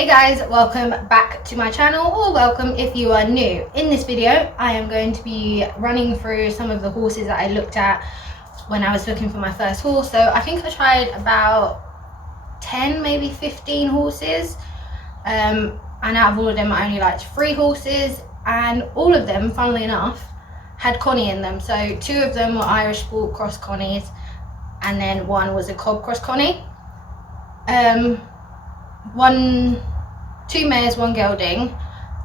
Hey guys, welcome back to my channel, or welcome if you are new. In this video I am going to be running through some of the horses that I looked at when I was looking for my first horse. So I think I tried about 10, maybe 15 horses, and out of all of them I only liked 3 horses, and all of them, funnily enough, had Connie in them. So 2 of them were Irish Sport Cross Connies, and then 1 was a Cob Cross Connie. 2 mares, 1 gelding.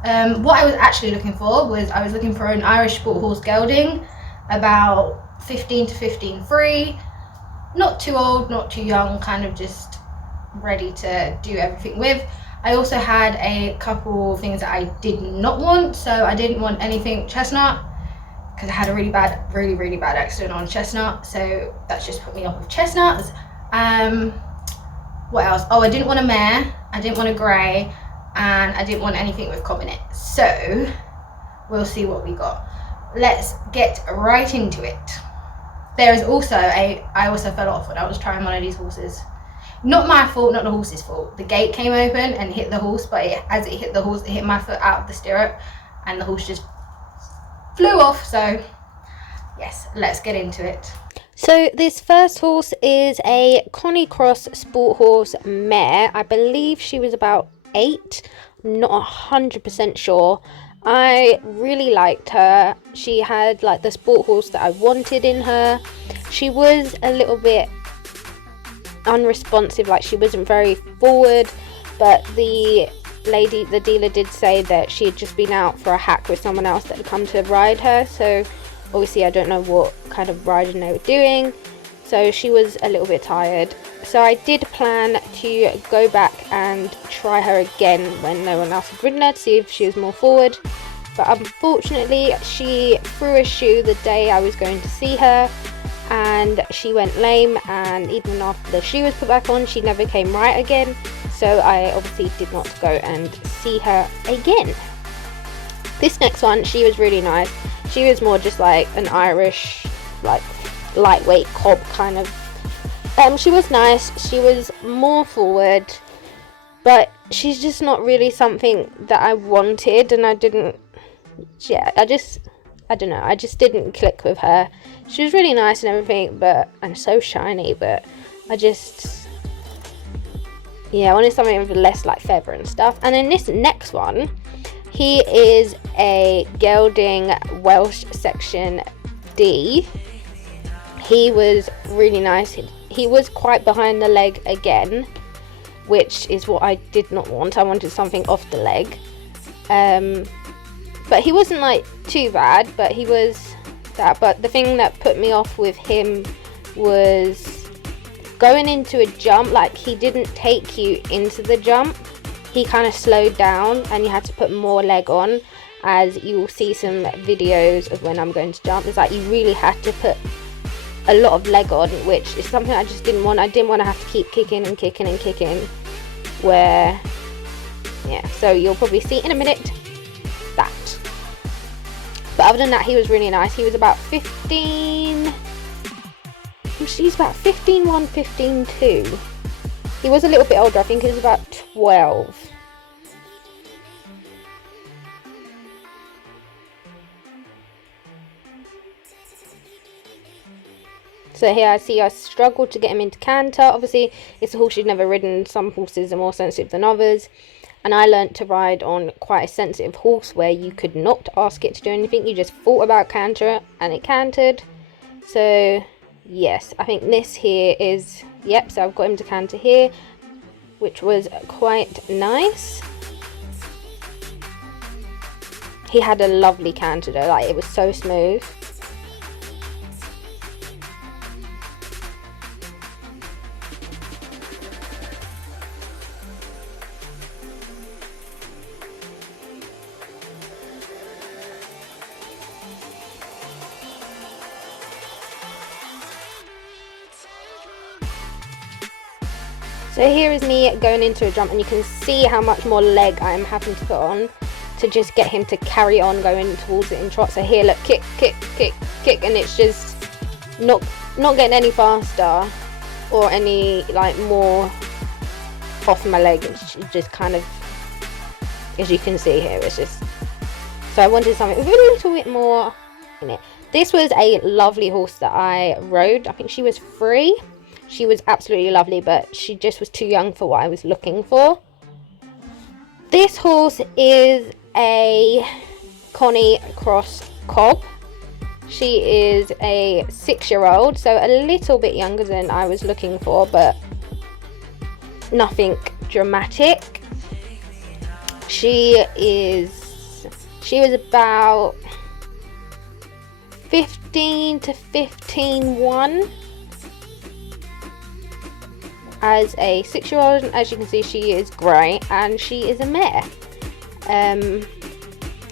What I was actually looking for was I was looking for an Irish Sport horse gelding, about 15 to 15.3, not too old, not too young, kind of just ready to do everything with. I also had a couple things that I did not want. So I didn't want anything chestnut because I had a really bad accident on chestnut, so that's just put me off with chestnuts. What else? Oh, I didn't want a mare, I didn't want a grey, and I didn't want anything with cob in it. So we'll see what we got. Let's get right into it. There is also I also fell off when I was trying one of these horses. Not my fault, not the horse's fault. The gate came open and hit the horse, but as it hit the horse, it hit my foot out of the stirrup and the horse just flew off. So yes, let's get into it. So this first horse is a Connie Cross Sport Horse mare. I believe she was about 8, not 100% sure. I really liked her. She had like the sport horse that I wanted in her. She was a little bit unresponsive, like she wasn't very forward, but the dealer did say that she had just been out for a hack with someone else that had come to ride her, so obviously I don't know what kind of riding they were doing, so she was a little bit tired. So I did plan to go back and try her again when no one else had ridden her to see if she was more forward, but unfortunately she threw a shoe the day I was going to see her and she went lame, and even after the shoe was put back on she never came right again, so I obviously did not go and see her again. This next one, she was really nice. She was more just like an Irish, like lightweight cob kind of. She was nice. She was more forward, but she's just not really something that I wanted, and I didn't. Yeah, I don't know. I just didn't click with her. She was really nice and everything, and so shiny, but I just, yeah, I wanted something with less like feather and stuff. And then this next one, he is a gelding Welsh section D. He was really nice. He was quite behind the leg again, which is what I did not want. I wanted something off the leg. But he wasn't like too bad, but he was that. But the thing that put me off with him was going into a jump. Like, he didn't take you into the jump. He kind of slowed down and you had to put more leg on, as you will see some videos of when I'm going to jump. It's like you really had to put a lot of leg on, which is something I just didn't want. I didn't want to have to keep kicking and kicking and kicking, where, yeah, so you'll probably see in a minute that. But other than that, he was really nice. He was about 15, she's about 15.1, 15.2. He was a little bit older, I think he was about 12. So here I see I struggled to get him into canter. Obviously, it's a horse she'd never ridden. Some horses are more sensitive than others. And I learnt to ride on quite a sensitive horse where you could not ask it to do anything. You just thought about canter and it cantered. So yes, I think this here is, yep, so I've got him to canter here, which was quite nice. He had a lovely canter though, like it was so smooth. So here is me going into a jump, and you can see how much more leg I am having to put on to just get him to carry on going towards it in trot. So here, look, kick, kick, kick, kick, and it's just not getting any faster or any like more off my leg. It's just kind of as you can see here. It's just, so I wanted something with a little bit more in it. This was a lovely horse that I rode. I think she was 3. She was absolutely lovely, but she just was too young for what I was looking for. This horse is a Connie cross cob. She is a 6-year-old, so a little bit younger than I was looking for, but nothing dramatic. She was about 15 to 15-1 as a 6-year-old. As you can see, she is grey and she is a mare.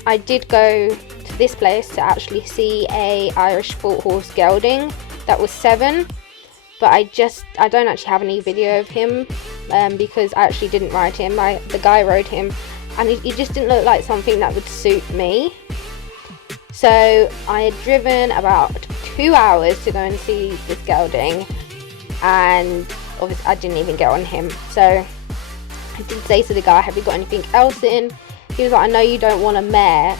I did go to this place to actually see a Irish sport horse gelding that was 7, but I don't actually have any video of him because I actually didn't ride him. The guy rode him, and he just didn't look like something that would suit me. So I had driven about 2 hours to go and see this gelding, and obviously I didn't even get on him. So I did say to the guy, have you got anything else in? He was like, I know you don't want a mare,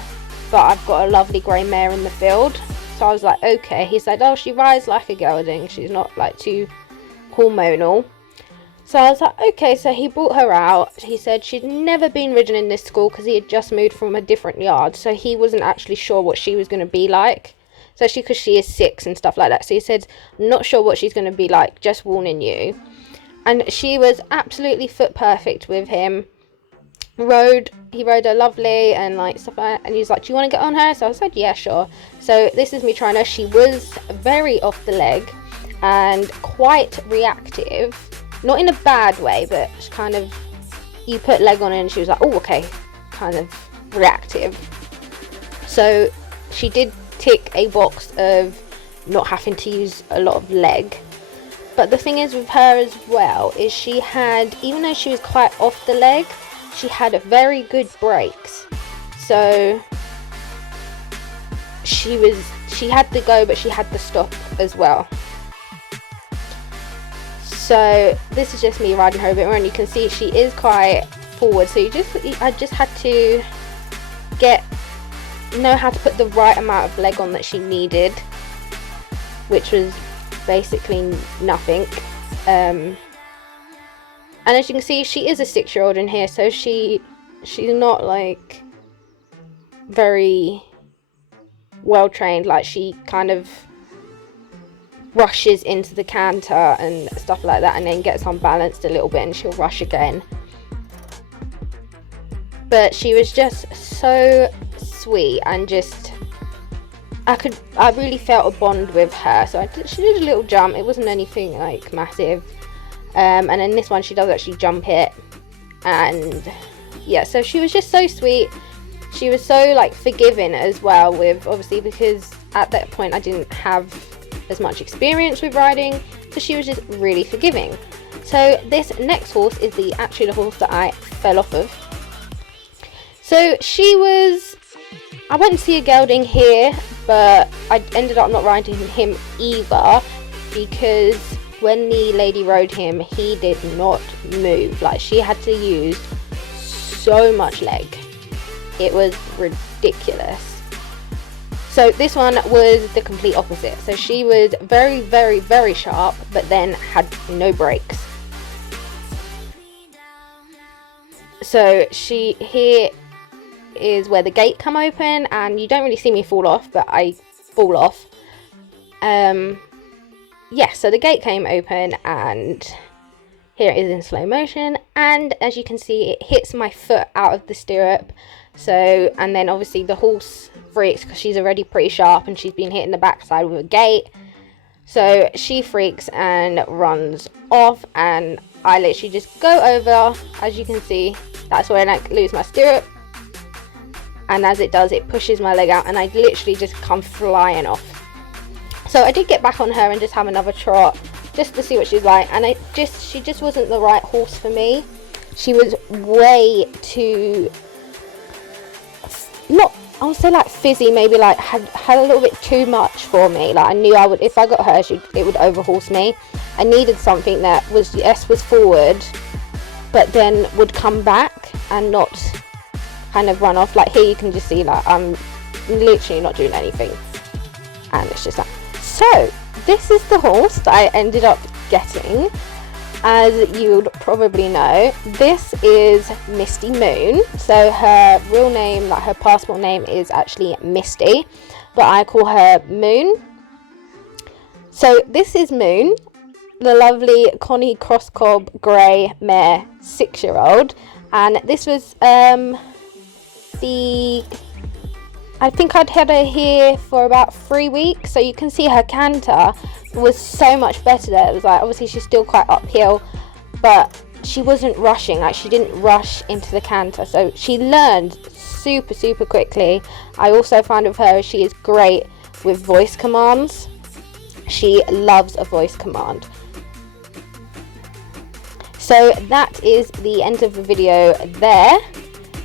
but I've got a lovely grey mare in the field. So I was like, okay. He said, oh, she rides like a gelding, she's not like too hormonal. So I was like, okay. So he brought her out. He said she'd never been ridden in this school because he had just moved from a different yard, so he wasn't actually sure what she was going to be like, especially because she is 6 and stuff like that. So he said, not sure what she's going to be like, just warning you. And she was absolutely foot perfect with him. He rode her lovely and like stuff like that, and he's like, do you want to get on her? So I said, yeah, sure. So this is me trying her. She was very off the leg and quite reactive, not in a bad way, but kind of, you put leg on her and she was like, oh, okay, kind of reactive. So she did tick a box of not having to use a lot of leg. But the thing is with her as well is she had, even though she was quite off the leg, she had very good brakes. So she had the go, but she had the stop as well. So this is just me riding her a bit more, and you can see she is quite forward. So I just had to know how to put the right amount of leg on that she needed, which was basically nothing. And as you can see, she is a 6-year-old in here, so she's not like very well trained. Like, she kind of rushes into the canter and stuff like that, and then gets unbalanced a little bit and she'll rush again. But she was just so sweet, and just I really felt a bond with her. So she did a little jump. It wasn't anything like massive. And then this one, she does actually jump it, and yeah, so she was just so sweet. She was so like forgiving as well, with obviously, because at that point I didn't have as much experience with riding, so she was just really forgiving. So this next horse is actually the horse that I fell off of. So I went to see a gelding here, but I ended up not riding him either, because when the lady rode him, he did not move. Like, she had to use so much leg. It was ridiculous. So this one was the complete opposite. So she was very, very, very sharp, but then had no brakes. So here is where the gate come open, and you don't really see me fall off, but I fall off. Yeah, so the gate came open, and here it is in slow motion, and as you can see, it hits my foot out of the stirrup. So, and then obviously the horse freaks because she's already pretty sharp and she's been hitting the backside with a gate. So she freaks and runs off, and I literally just go over. As you can see, that's where I lose my stirrup, and as it does, it pushes my leg out, and I literally just come flying off. So I did get back on her and just have another trot just to see what she's like, and she just wasn't the right horse for me. She was way too, I would say like fizzy, maybe like had a little bit too much for me. Like, I knew if I got her, it would overhorse me. I needed something that was forward, but then would come back and not kind of run off. Like here you can just see like I'm literally not doing anything, and it's just that. So this is the horse that I ended up getting. As you would probably know, this is Misty Moon. So her real name, like her passport name, is actually Misty, but I call her Moon. So this is Moon, the lovely Connie cross cob grey mare 6-year-old, and this was I think I'd had her here for about 3 weeks, so you can see her canter was so much better there. It was like, obviously she's still quite uphill, but she wasn't rushing, like she didn't rush into the canter, so she learned super quickly. I also find with her she is great with voice commands. She loves a voice command. So that is the end of the video there,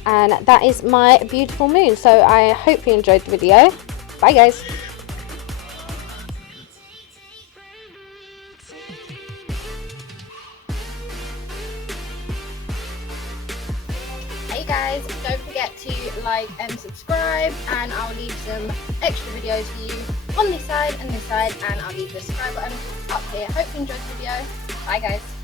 and that is my beautiful Moon. So I hope you enjoyed the video. Bye guys. Hey guys, don't forget to like and subscribe, and I'll leave some extra videos for you on this side and this side, and I'll leave the subscribe button up here. Hope you enjoyed the video. Bye guys.